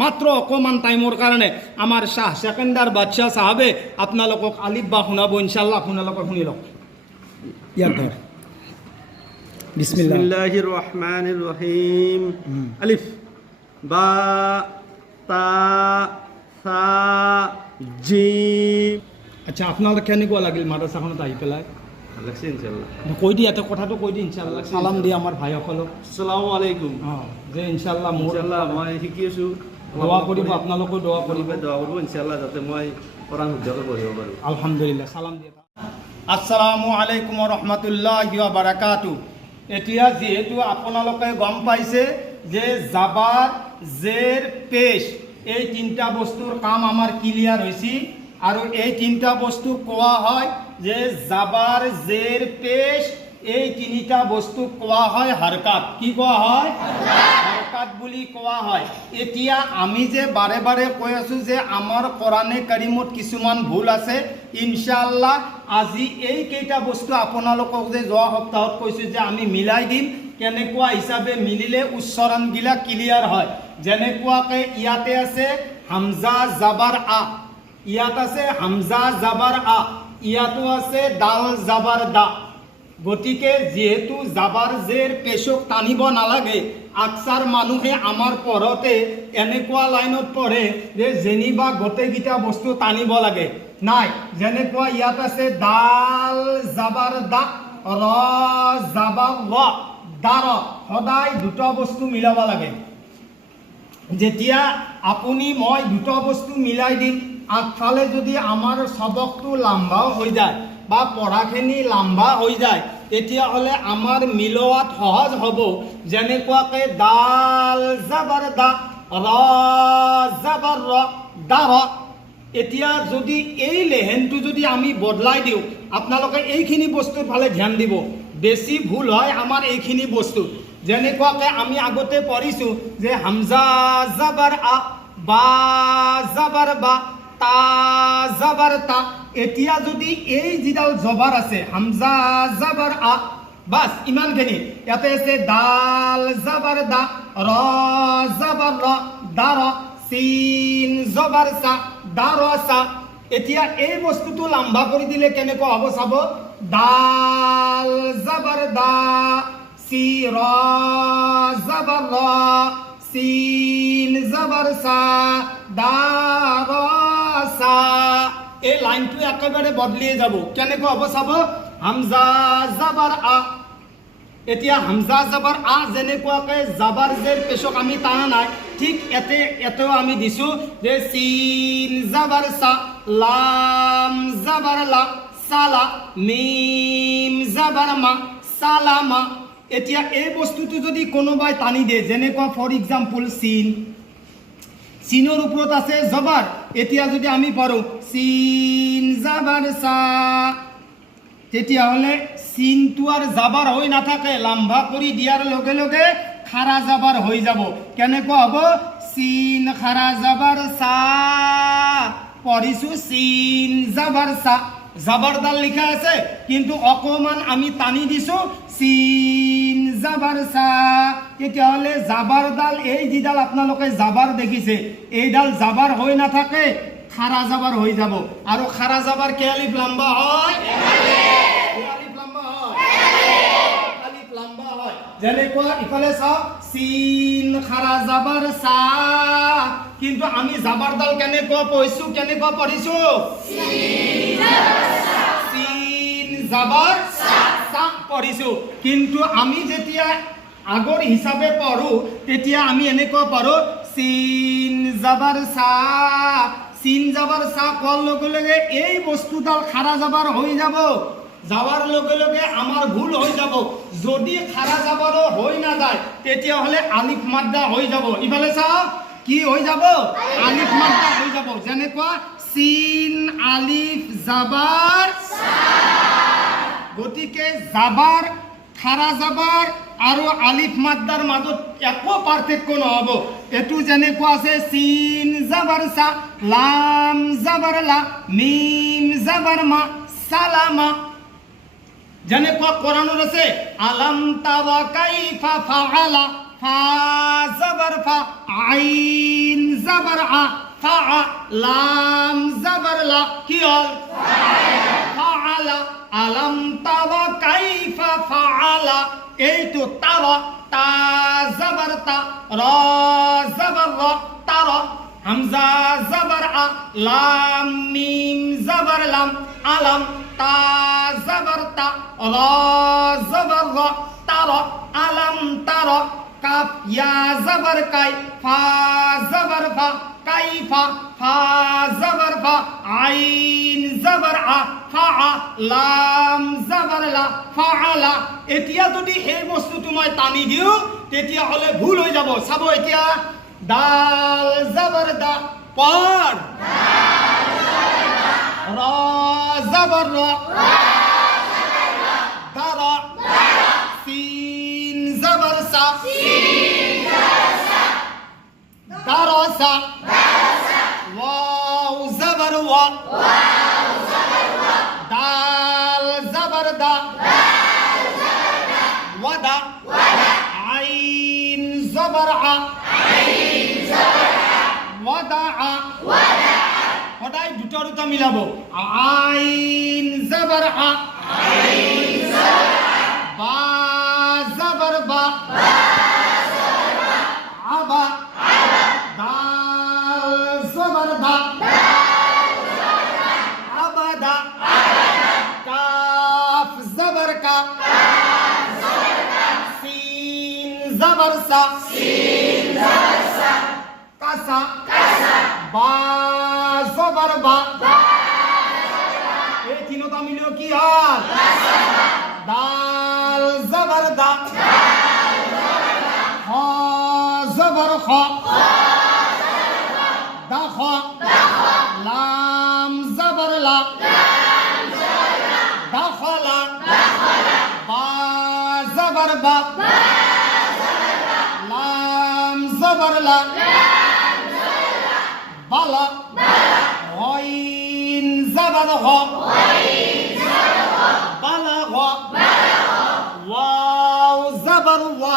মাত্ৰ অকণমান টাইমৰ কাৰণে আমাৰ শ্বাহ ছেকেণ্ডাৰ বাদশ্বাহ চাহাবে আপোনালোকক আলিফ বা শুনাব ইনশাআল্লাহ আপোনালোকে শুনি লওক ইয়াত ধৰ বিসমিল্লাহিৰ ৰহমানিৰ ৰহিম আলিফ বা তা সা জিম আচ্ছা আপোনালোক কেনেকুৱা লাগিল মাদ্ৰাছাখনত আহি পেলাই লাগছে ইনশাআল্লাহ কৈ দি এটা কথাটো কৈ দি ইনশাআল্লাহ সালাম দি আমাৰ ভাইসকলক আসসালামু আলাইকুম যে ইনশাআল্লাহ মোৰ ইনশাআল্লাহ মই শিকি আছো দোৱা কৰিব আপোনালোকেও দোৱা কৰিব দোৱা কৰিব ইনশাআল্লাহ যাতে মই কোৰআন শুদ্ধকৈ পঢ়িব পাৰোঁ আলহামদুলিল্লাহ সালাম দি আসসালামু আলাইকুম ৰহমতুল্লাহি ওয়া বাৰাকাতু এতিয়া যেহেতু আপোনালোকে গম পাইছে যে জাবাৰ জেৰ পেশ এই তিনিটা বস্তুৰ কাম আমাৰ ক্লিয়াৰ হৈছে আৰু এই তিনিটা বস্তু কোৱা হয় যে জাবাৰ জেৰ পেশ এই তিনিটা বস্তু কোৱা হয় হাৰকাত কি কোৱা হয় হাৰকাত বুলি কোৱা হয় এতিয়া আমি যে বাৰে বাৰে কৈ আছো যে আমাৰ কোৰানে কাৰিমত কিছুমান ভুল আছে ইনশাআল্লাহ আজি এই কেইটা বস্তু আপোনালোকক যে যোৱা সপ্তাহত কৈছো যে আমি মিলাই দিম কেনেকুৱা হিচাপে মিলিলে উচ্চাৰণগিলা ক্লিয়াৰ হয় যেনেকুৱাকে ইয়াতে আছে হামজা জাবাৰ আ ইয়াত আছে হামজা জাবাৰ আ ইয়াতো আছে দাল জাবাৰ দা গতিকে যেহেতু জাবাৰ জেৰ পেশক টানিব নালাগে আকসাৰ মানুহে আমাৰ পঢ়তে এনেকুৱা লাইনত পঢ়ে যে যেনিবা গোটেইকেইটা বস্তু টানিব লাগে নাই যেনেকুৱা ইয়াত আছে দাল জাবাৰ দা ৰ জাবাৰ ল দাৰ সদায় দুটা বস্তু মিলাব লাগে যেতিয়া আপুনি মই দুটা বস্তু মিলাই দিম আগফালে যদি আমাৰ সবকটো লম্বাও হৈ যায় বা পঢ়াখিনি লম্বা হৈ যায় তেতিয়াহ'লে আমাৰ মিলোৱাত সহজ হ'ব যেনেকুৱাকৈ দাল জাবাৰ দা ৰ জাবাৰ ৰ দাৰ এতিয়া যদি এই লেহেনটো যদি আমি বদলাই দিওঁ আপোনালোকে এইখিনি বস্তুৰ ফালে ধ্যান দিব বেছি ভুল হয় আমাৰ এইখিনি বস্তু যেনেকুৱাকৈ আমি আগতে পঢ়িছোঁ যে হামজা জাবাৰ আ বা জাবাৰ বা তা জাবাৰ তা এতিয়া যদি এই যিডাল জবাৰ আছে হামজা জাবাৰ আ বাস ইমানখিনি ইয়াতে আছে দাল জাবাৰ দা ৰ জাবাৰ ৰ দাৰ চিন জবাৰ সা দাৰ সা এতিয়া এই বস্তুটো লম্বা কৰি দিলে কেনেকুৱা হ'ব চাব দাল জাবাৰ দা সি ৰ জাবাৰ ৰ চিন জাবাৰ সা দাৰ সা এই লাইনটো একেবাৰে বদলিয়ে যাব কেনেকুৱা হ'ব চাব হামজা জাবাৰ আ এতিয়া হামজা জাবাৰ আ যেনেকুৱাকৈ জাবাৰ জেৰ পেশক আমি টানা নাই ঠিক এতেও আমি দিছোঁ যে চিন জাবাৰ সা লাম জাবাৰ লা সালা মিম জাবাৰ মা সালামা এতিয়া এই বস্তুটো যদি কোনোবাই টানি দিয়ে যেনেকুৱা ফৰ এক্সাম্পল চিন চিনৰ ওপৰত আছে জবাৰ এতিয়া যদি আমি পঢ়ো চিন জাবাৰ সা তেতিয়াহ'লে চিনটো আৰু জাবাৰ হৈ নাথাকে লম্বা কৰি দিয়াৰ লগে লগে খাৰা জাবাৰ হৈ যাব কেনেকুৱা হ'ব চিন খাৰা জাবাৰ সা পঢ়িছোঁ চিন জাবাৰ সা জাবাৰডাল লিখা আছে কিন্তু অকণমান আমি টানি দিছোঁ চিন জাবাৰ সা তেতিয়াহ'লে জাবাৰডাল এই যিডাল আপোনালোকে জাবাৰ দেখিছে এইডাল জাবাৰ হৈ নাথাকে খাৰা জাবাৰ হৈ যাব আৰু খাৰা জাবাৰ কে আলিফ লম্বা হয় আলিফ লম্বা হয় আলিফ লম্বা হয় যেনেকুৱা ইফালে চাওক চিন খাৰা জাবাৰ সা কিন্তু আমি জাবাৰডাল কেনেকুৱা পঢ়িছোঁ কেনেকুৱা পঢ়িছোঁ চিন জাবাৰ সা পঢ়িছোঁ কিন্তু আমি যেতিয়া আগৰ হিচাপে পঢ়ো তেতিয়া আমি এনেকুৱা পঢ়ো চিন জাবাৰ সা চিন জাবাৰ সা কোৱাৰ লগে লগে এই বস্তুডাল খাৰা জাবাৰ হৈ যাব যাৱাৰ লগে লগে আমাৰ ভুল হৈ যাব যদি খাৰা জাবাৰ হৈ নাযায় তেতিয়াহ'লে আলিফ মাদ্দা হৈ যাব ইফালে চাওক কি হৈ যাব আলিফ মাদ্দা হৈ যাব যেনেকুৱা চিন আলিফ জাবাৰ গতিকে জাবাৰ খাৰা জাবাৰ আৰু আলিফ মাদ্দাৰ মাজত একো পাৰ্থক্য নহ'ব এটো যেনেকুৱা আছে চিন জাবাৰ সা লাম জাবাৰ লা মিম জাবাৰ মা সালামা যেনেকুৱা কোৰানত আছে আলাম তাৰা কাইফা ফাআলা ফা জাবাৰ ফা আইন জাবার আ ফা আ লাম জাবার লা কি হল ফাআলা আলাম তারা কাইফা ফাআলা এই তো তারা তা জাবার তা রা জাবার রা তারা হামজা জাবার আ লাম মিম জাবার লাম আলাম তা জাবার তা রা জাবার রা তারা আলাম তারা কাফ ইয়া জাবার কাই ফা জাবার ফা কাইফা ফা জাবার ফা আইন জাবার আ ফা লাম জাবার লা ফাআলা এতিয়া যদি এই বস্তুটো মই টানি দিও তেতিয়া হলে ভুল হৈ যাব চাব এতিয়া দাল জাবার দা পর রা জাবার রা দারা সিন জাবার সা দারাসা ওয়াও জাবার ওয়া দাল জাবার দা ওয়াদা আইন জাবার আ ওয়াদা সদায় দুটা দুটা মিলাব আইন জাবার আ বা জাবার বা আবা দাল জাবার দা আবাদা কাফ জাবার কা সিন জাবার সা কাসা বা জাবার বা এই তিনটা মিলিও কি হল দাল জাবার দা খ জাবার খ দা খ লাম জাবার লা দাখলা বা জাবার বা লাম জাবার লা বালা গইন জাবার হ বালা হ ওয়াও জাবার ওয়া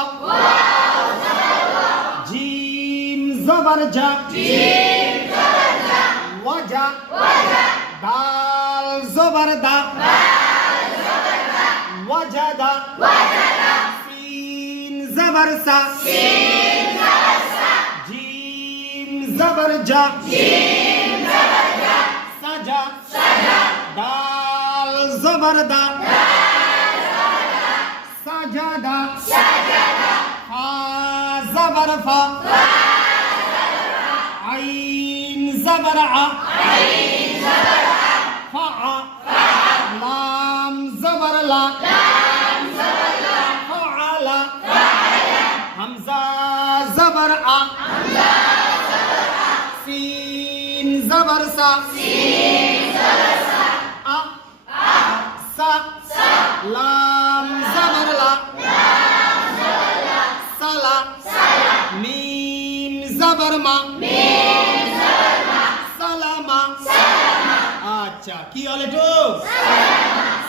জিম জাবার জা ওয়াজা দাল জাবার দা ওয়াজাদা সিন জাবার সা জিম জাবার জা সাজা দাল জাবার দা সাজাদা ফা জাবার ফা আইন জাবার আ ফা লাম জাবার লা ফাআলা হামজা জাবার আ সিন জাবার সা আ সা লাম জাবার লা সালা মিম জাবার মা সালামা আচ্ছা কি হল এটো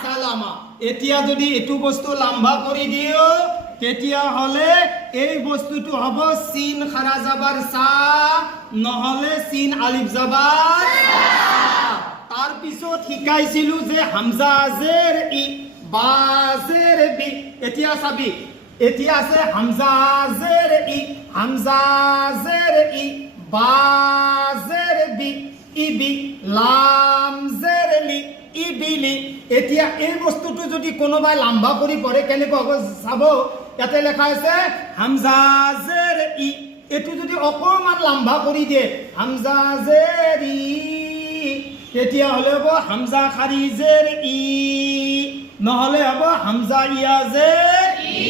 সালামা এতিয়া যদি এটু বস্তু লম্বা কৰি দিও তেতিয়া হলে এই বস্তুটো হ'ব সিন খাৰা জাবাৰ সা নহলে সিন আলিফ জাবাৰ তার পিছত শিকাইছিলো যে হামজা জের ই বা জের বি এতিয়া চাবি এতিয়া আছে হামজা জের ই বা জের বি ইবি লাম জের লি ইবিলি এতিয়া এই বস্তুটো যদি কোনোবাই লম্বা কৰি পঢ়ে কেনেকৈ হ'ব চাব ইয়াতে লেখা আছে হামজা জেৰ ই এটো যদি অকমান লম্বা কৰি দিয়ে হামজা জেৰ ই তেতিয়া হলে হ'ব হামজা খাৰি জেৰ ই নহলে হ'ব হামজা ইয়া জেৰ ই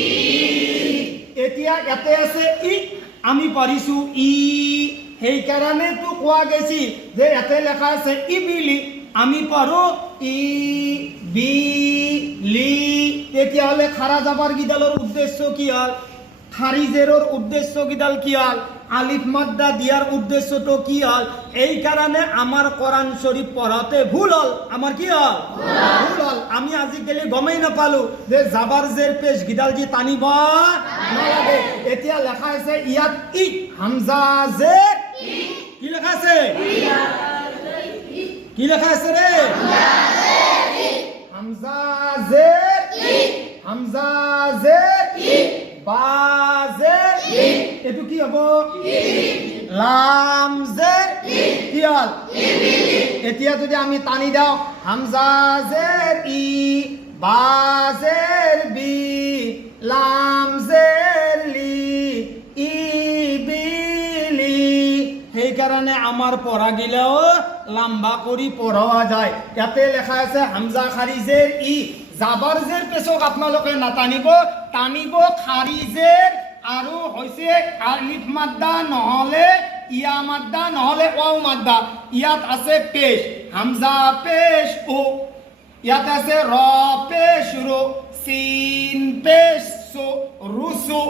এতিয়া ইয়াতে আছে ই আমি পঢ়িছো ই সেই কাৰণে তো কোৱা গৈছি যে ইয়াতে লেখা আছে ইবিলি আমি পঢ়ো ই বি লি তেতিয়া হলে খাৰা জাবাৰ গিডালৰ উদ্দেশ্য কি হল খাৰি জেৰৰ উদ্দেশ্য গিডাল কি হল আলিফ মাদ্দা দিয়ার উদ্দেশ্যটো কি হল এই কারণে আমার কোরআন শরীফ পড়াতে ভুল হল আমার কি হল ভুল হল আমি আজিকালি গমেই নাপালো যে জাবার জের পেশ গিডাল জি টানিব নালাগে এতিয়া লেখা আছে ইয়াত ই হামজা জের ই কি লেখা আছে রে হামজা জের হামজা জের বা জের এটু কি হব লাম জের কি হল এতিয়া যদি আমি টানি দাও হামজা জের ই বা জের বি লাম জের লি ই বিলি সেই কারণে আমার পড়া গিলেও লম্বা করি পড়া যায় ইয়াতে লেখা আছে হামজা খারিজের ই জাবার জের পেছক আপোনালোকে নাটানিব টানিব খারিজের আৰু হৈছে আলিফ মাদ্দা নহলে ইয়া মাদ্দা নহলে ওয়াও মাদ্দা ইয়াত আছে পেশ হামজা পেশ ও ইয়াত আছে র পেশ রো সিন পেশ সো রুসু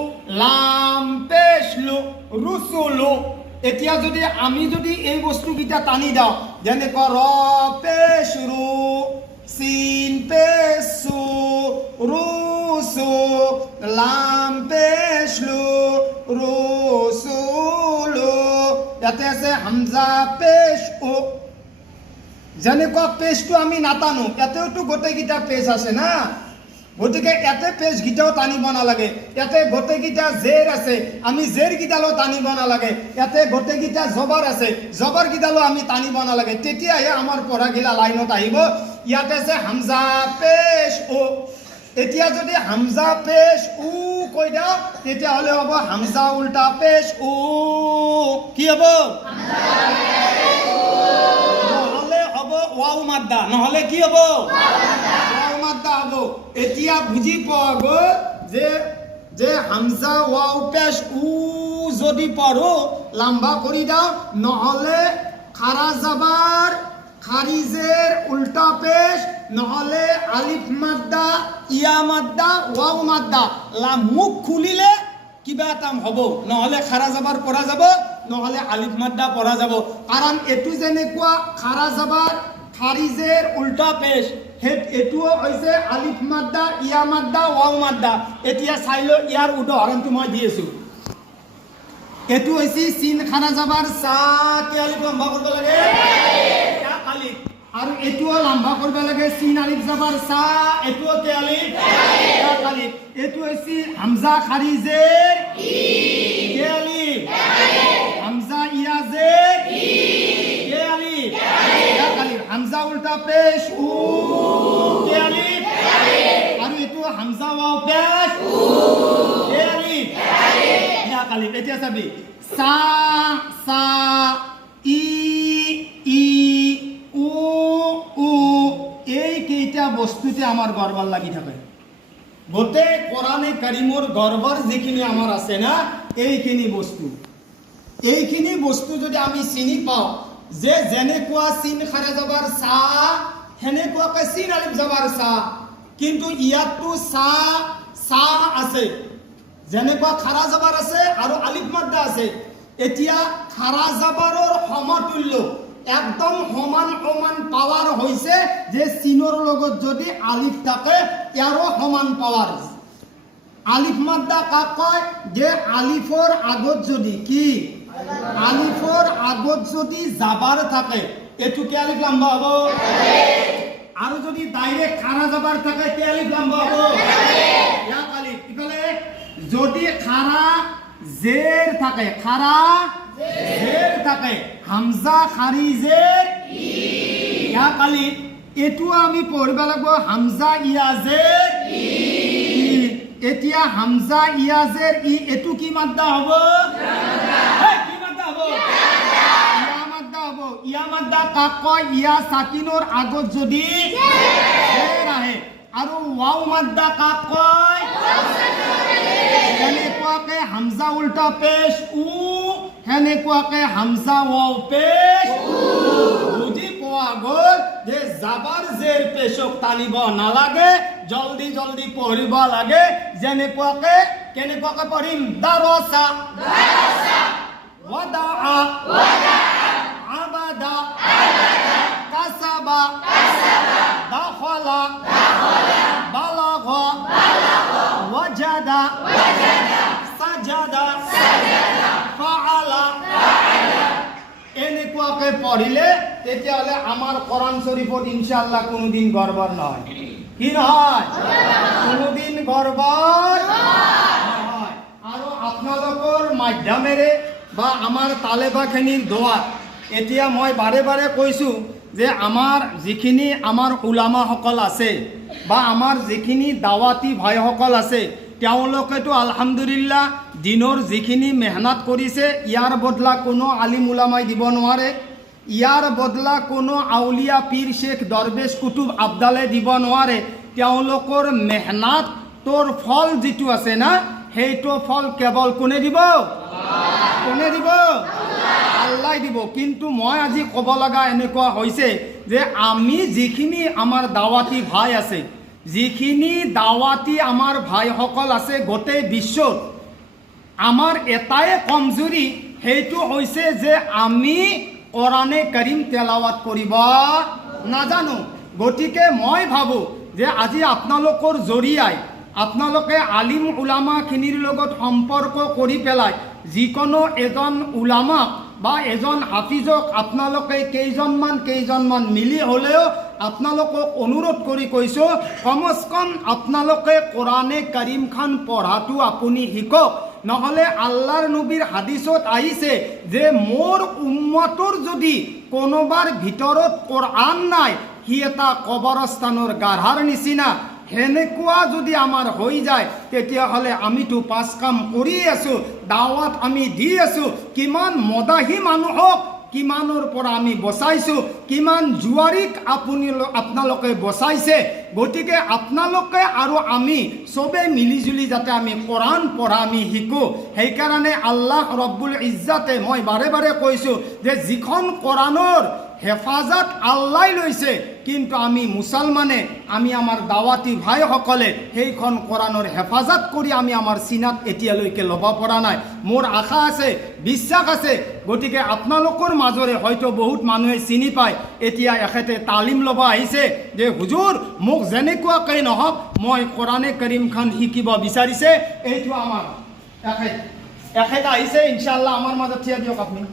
লাম পেশ লু রুসুলু এতিয়া যদি আমি যদি এই বস্তুকেইটা টানি দাও যেনেকৈ ৰ পেশ ৰু সিন পেশ সু ৰুসু লাম পেশ লু ৰুসুলু ইয়াতে আছে হামজা পেশ ও যেনেকুৱা পেজটো আমি নাটানো ইয়াতেওতো গোটেইকেইটা পেজ আছে না গতিকে ইয়াতে পেজকেইটাও টানিব নালাগে ইয়াতে গোটেইকেইটা জেৰ আছে আমি জেৰকেইটালো টানিব নালাগে ইয়াতে গোটেইকেইটা জবৰ আছে জবৰকেইটালো আমি টানিব নালাগে তেতিয়াহে আমাৰ পঢ়াগিলা লাইনত আহিব ইয়াতে আছে হামজা পেশ ও এতিয়া যদি হামজা পেশ উ কৈ দাও তেতিয়াহ'লে হ'ব হামজা উল্টা পেশ উ কি হ'ব নহ'লে হ'ব ওয়াও মাদ্দা নহ'লে কি হ'ব ওয়াও মাদ্দা হ'ব এতিয়া বুজি পোৱা গ'ল যে হামজা ওয়াও পেশ উ যদি পঢ়ো লম্বা কৰি দাও নহ'লে খাৰা জাবাৰ খারিজের উল্টা পেশ নহলে আলিফ মাদ্দা ইয়া মাদ্দা ওয়াও মাদ্দা মুখ খুলিলে কিবা এটা হ'ব নহলে খাৰা জাবাৰ পঢ়া যাব নহলে আলিফ মাদ্দা পঢ়া যাব কাৰণ এটু যেনেকুৱা খাৰা জাবাৰ খারিজের উল্টা পেশ এটুও হৈছে আলিফ মাদ্দা ইয়া মাদ্দা ওয়াও মাদ্দা এতিয়া চাইলো ইয়াৰ উদাহৰণটো মই দি আছো এটু হৈছে সিন খাৰা জাবাৰ সা কে আলিফ লম্বা কৰিব লাগে আর এটুও লম্বা করবে লাগে সিন আলিফ জাবার সা এটুও কে আলিফ ইয়া আলিফ এটু হইছি হামজা খারিজের ই কে আলিফ হামজা ইয়াজের ই কে আলিফ ইয়া আলিফ হামজা উল্টা পেশ উ কে আলিফ আর এটু হামজা ওয়াও পেশ উ কে আলিফ ইয়া আলিফ এটা সবই সা সা ই ই এইকেইটা বস্তুতে আমার গড়বার লাগি থাকে গোটেই কোরআনে কাৰিমৰ গড়বাৰ যিখিনি আমাৰ আছে না এইখিনি বস্তু যদি আমি চিনি পাওঁ যে যেনেকুৱা চিন খাৰা যাবাৰ সা হেনেকুৱাকৈ চিন আলিফ যাবাৰ সা কিন্তু ইয়াততো সা আছে যেনেকুৱা খাৰা যাবাৰ আছে আৰু আলিফ মাদ্দা আছে এতিয়া খাৰা যাবাৰৰ সমতুল্য একদম সমান সমান পাওয়ার হইছে যে সিনোর লগত যদি আলিফ থাকে ইয়ারও সমান পাওয়ার আলিফ মাদ্দা কাক কয় যে আলিফর আগত যদি কি আলিফর আগত যদি জাবার থাকে এটু কি আলিফ লম্বা হবো আর যদি ডাইরেক্ট খারা জাবার থাকে কি আলিফ লম্বা হবো ইয়া আলিফ ইফালে যদি খারা জের থাকে খারা জের থাকে হামজা খারিজের ই ইয়া আলিফ এটু আমি পঢ়িব লাগিব হামজা ইয়াজের ই এতিয়া হামজা ইয়াজের ই এটু কি মাদ্দা হ'ব কি মাদ্দা হ'ব ইয়া মাদ্দা হ'ব ইয়া মাদ্দা কাক কয় ইয়া সাকিনৰ আগত যদি জেৰ আহে আৰু ওয়াও মাদ্দা কাক কয় হেনেকুৱাকে হামজা উল্টা পেশ উ হেনেকুৱাকে হামজা ওয়াও পেশ বুজি পোৱা গ'ল যে জাবাৰ জেৰ পেশক টানিব নালাগে জলদি জলদি পঢ়িব লাগে যেনেকুৱাকে কেনেকুৱাকে পঢ়িম দাৰসা ওয়াদা আবাদা কাসাবা দাখলা বালাগ ওয়াজাদা সাজাদা ফাআলা এনেকুৱাকৈ পঢ়িলে তেতিয়াহ'লে আমাৰ কোৰাণ শৰীফত ইনশাআল্লাহ কোনোদিন গড়বড় নহয়। কি নহয়? কোনোদিন গড়বড় নহয়। আৰু আপোনালোকৰ মাধ্যমেৰে বা আমাৰ তালেবাখিনিৰ দোৱাত এতিয়া মই বাৰে বাৰে কৈছোঁ যে আমাৰ যিখিনি আমাৰ উলামাসকল আছে বা আমাৰ যিখিনি দাৱাতী ভাইসকল আছে তেওঁলোকেতো আলহামদুলিল্লাহ দিনৰ যিখিনি মেহনত কৰিছে ইয়াৰ বদলা কোনো আলিম উলামাই দিব নোৱাৰে, ইয়াৰ বদলা কোনো আউলিয়া পীৰ শেখ দৰবেশ কুতুব আবদালে দিব নোৱাৰে। তেওঁলোকৰ মেহনতৰ ফল যিটো আছে না সেইটো ফল কেৱল কোনে দিব? কোনে দিব? আল্লাহ দিব। কিন্তু মই আজি ক'ব লগা এনেকুৱা হৈছে যে আমি যিখিনি আমাৰ দাৱাতী ভাই আছে, যিখিনি দাৱাতী আমাৰ ভাইসকল আছে গোটেই বিশ্বত, আমাৰ এটাই কমজুৰি, সেইটো হৈছে যে আমি কোৰাণে কাৰিম তেলাৱাত কৰিব নাজানো। গতিকে মই ভাবোঁ যে আজি আপোনালোকৰ জৰিয়াই আপোনালোকে আলিম উলামাখিনিৰ লগত সম্পৰ্ক কৰি পেলাই যিকোনো এজন উলামাক বা এজন হাফিজক আপোনালোকে কেইজনমান মিলি হ'লেও আপোনালোকক অনুৰোধ কৰি কৈছোঁ, কমচ কম আপোনালোকে কোৰাণে কাৰিমখন পঢ়াটো আপুনি শিকক। নহ'লে আল্লাহৰ নবীৰ হাদিছত আহিছে যে মোৰ উম্মতৰ যদি কোনোবাৰ ভিতৰত কোৰাণ নাই সি এটা কবৰস্থানৰ গাঢ়াৰ নিচিনা। সেনেকুৱা যদি আমাৰ হৈ যায় তেতিয়াহ'লে আমিতো পাঁচ কাম কৰি আছোঁ, দাৱাত আমি দি আছোঁ, কিমান মদাহী মানুহক কিমানৰ পৰা আমি বচাইছোঁ, কিমান জুৱাৰীক আপোনালোকে বচাইছে। গতিকে আপোনালোকে আৰু আমি চবে মিলিজুলি যাতে আমি কোৰাণ পঢ়া আমি শিকোঁ। সেইকাৰণে আল্লাহ ৰব্বুল ইজ্জাতে মই বাৰে বাৰে কৈছোঁ যে যিখন কোৰাণৰ হেফাজত আল্লাহ লৈছে, কিন্তু আমি মুছলমানে আমি আমাৰ দাৱাতী ভাইসকলে সেইখন কোৰাণৰ হেফাজত কৰি আমি আমাৰ চিনাত এতিয়ালৈকে ল'ব পৰা নাই। মোৰ আশা আছে, বিশ্বাস আছে। গতিকে আপোনালোকৰ মাজৰে হয়তো বহুত মানুহে চিনি পায়, এতিয়া এখেতে তালিম ল'ব আহিছে যে হুজুৰ মোক যেনেকুৱাকৈ নহওক মই কোৰাণে কাৰিমখন শিকিব বিচাৰিছে। এইটো আমাৰ এখেত আহিছে, ইনশাআল্লাহ আমাৰ মাজত থিয় দিয়ক আপুনি,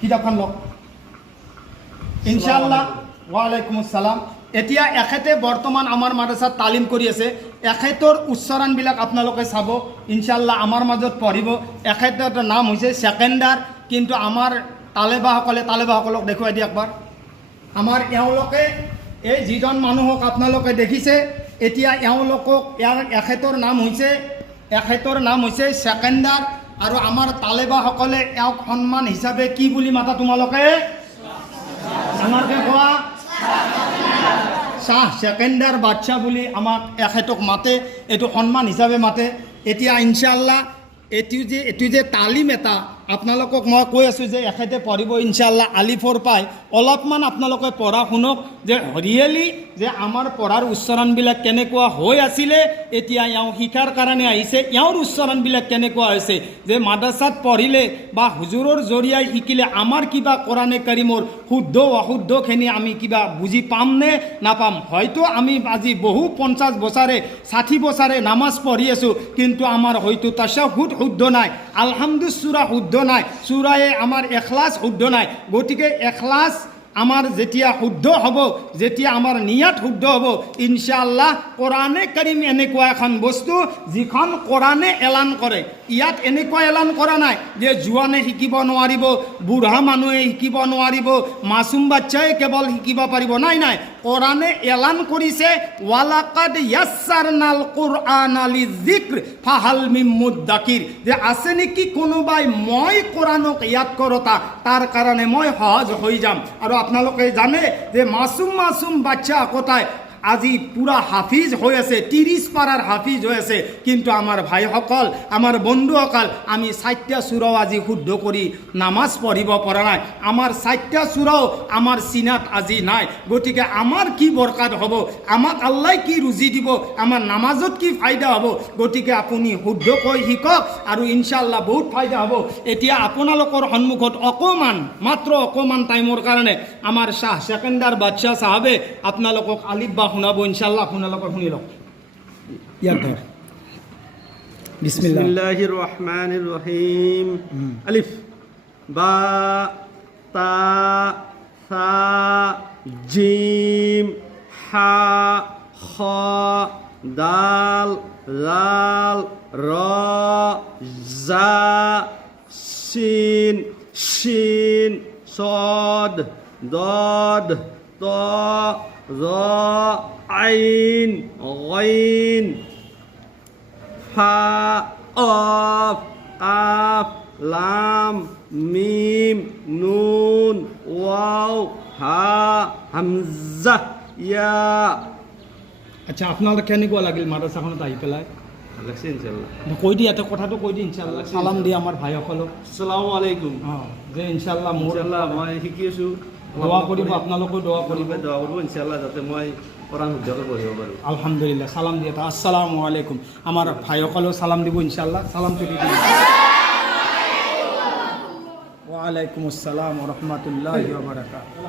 কিতাপখন লওক ইনশাআল্লাহ। ওয়ালাইকুম আসসালাম। এতিয়া এখেতে বৰ্তমান আমাৰ মাদ্ৰাসাত তালিম কৰি আছে। এখেতৰ উচ্চাৰণবিলাক আপোনালোকে চাব, ইনশাআল্লাহ আমাৰ মাজত পঢ়িব। এখেতৰ নাম হৈছে ছেকেণ্ডাৰ, কিন্তু আমাৰ তালেবাসকলক দেখুৱাই দিয়ে একবাৰ। আমাৰ এওঁলোকে এই যিজন মানুহক আপোনালোকে দেখিছে, এতিয়া এওঁলোকক এখেতৰ নাম হৈছে ছেকেণ্ডাৰ। আৰু আমাৰ তালেবাসকলে এওঁক সন্মান হিচাপে কি বুলি মাতা তোমালোকে? আমাকে কোৱা শাহ ছেকেণ্ডাৰ বাদশাহ বুলি আমাক এখেতক মাতে, এইটো সন্মান হিচাপে মাতে। এতিয়া ইনশাআল্লাহ এইটো যে তালিম এটা আপোনালোকক মই কৈ আছোঁ যে এখেতে পঢ়িব ইনশাআল্লাহ আলিফৰ পায়। অলপমান আপোনালোকে পঢ়া শুনক যে ৰিয়েলি যে আমাৰ পঢ়াৰ উচ্চাৰণবিলাক কেনেকুৱা হৈ আছিলে, এতিয়া এওঁ শিকাৰ কাৰণে আহিছে, এওঁৰ উচ্চাৰণবিলাক কেনেকুৱা হৈছে, যে মাদ্ৰাসাত পঢ়িলে বা হুজুৰৰ জৰিয়াই শিকিলে আমাৰ কিবা কোৰাণে কাৰিমৰ শুদ্ধ অশুদ্ধখিনি আমি কিবা বুজি পাম নে নাপাম। হয়তো আমি আজি বহু 50 বছৰে 60 বছৰে নামাজ পঢ়ি আছোঁ, কিন্তু আমাৰ হয়তো তাশাহুদ শুদ্ধ নাই, আলহামদু সূৰা শুদ্ধ নাই, সূৰায়ে আমাৰ এখলাছ শুদ্ধ নাই। গতিকে এখলাছ আমাৰ যেতিয়া শুদ্ধ হ'ব, যেতিয়া আমাৰ নিয়াত শুদ্ধ হ'ব, ইনশাআল্লাহ কোৰাণে কাৰিম এনেকুৱা এখন বস্তু যিখন কোৰাণে এলান কৰে। ইয়াত এনেকুৱা এলান কৰা নাই যে জোৱানে শিকিব নোৱাৰিব, বুঢ়া মানুহে শিকিব নোৱাৰিব, মাছুম বাচ্চাই কেৱল শিকিব পাৰিব। নাই, কোৰাণে এলান কৰিছে ওয়ালাকাদ ইয়াছাৰনাল কুৰআনা লিযিক্ৰ ফাহাল মিন মুদ্দাকিৰ, যে আছে নেকি কোনোবাই মই কোৰাণক ইয়াদ কৰোতা, তাৰ কাৰণে মই সহজ হৈ যাম। আৰু আপোনালোকে জানে যে মাছুম বাচ্চা কোটায় আজি পুরা হাফিজ হয়ে আছে, 30 পারার হাফিজ হয়ে আছে, কিন্তু আমার ভাইসকল আমার বন্ধুসকল আমি 4টা সূরাও আজি শুদ্ধ করে নামাজ পড়িব পৰা নাই। আমার 4টা সূরাও আমার সিনাত আজি নাই। গতিকে আমার কি বরকাত হব, আমাক আল্লাহ কি রুজি দিব, আমার নামাজত কি ফায়দা হব। গতিকে আপুনি শুদ্ধকৈ শিকক আৰু ইনশাআল্লাহ বহুত ফায়দা হব। এতিয়া আপোনালোকৰ সন্মুখত অকমান মাত্ৰ অকমান টাইমৰ কাৰণে আমাৰ শাহ সেকেন্দাৰ বাদশাহ সাহাবে আপোনালোকক আলিফ বা শুনাব ইনশাআল্লাহ। আপোনালোকৰ শুনি লওক। ইয়াত ধৰ বিসমিল্লাহির রহমানির রহিম। আলিফ বা তা সা জিম হা খ দাল লাল র জা সিন শিন সদ দদ ত র আইন গাইন ফা অফ কাফ লাম মিম নুন ওয়াও হা হামজা ইয়া। আচ্ছা আপোনালোকে কেনেকুৱা লাগিল মাদ্ৰাছাখনত আহি পেলাই? ভাল লাগছে ইনশাল্লাহ। কৈ দি এটা কথাটো কৈ দি ইনশাল্লাহ চালাম দি আমাৰ ভাইসকলক। আসসালামু আলাইকুম। অঁ যে ইনশাল্লাহ মোৰ ইনশাল্লাহ মই শিকি আছোঁ। দোৱা কৰিব, আপোনালোকেও দোৱা কৰিব। দোৱা কৰিব ইনশাল্লাহ যাতে মই কোৰআন শুদ্ধকৈ পঢ়িব পাৰোঁ। আলহামদুলিল্লাহ সালাম দিয়ে এটা আসসালামু আলাইকুম। আমার ভাইসকলেও সালাম দিব ইনশাল্লাহ। সালামটো দি দিব। ওয়া আলাইকুম আসসালাম ওয়া রাহমাতুল্লাহি ওয়া বারাকাতুহু।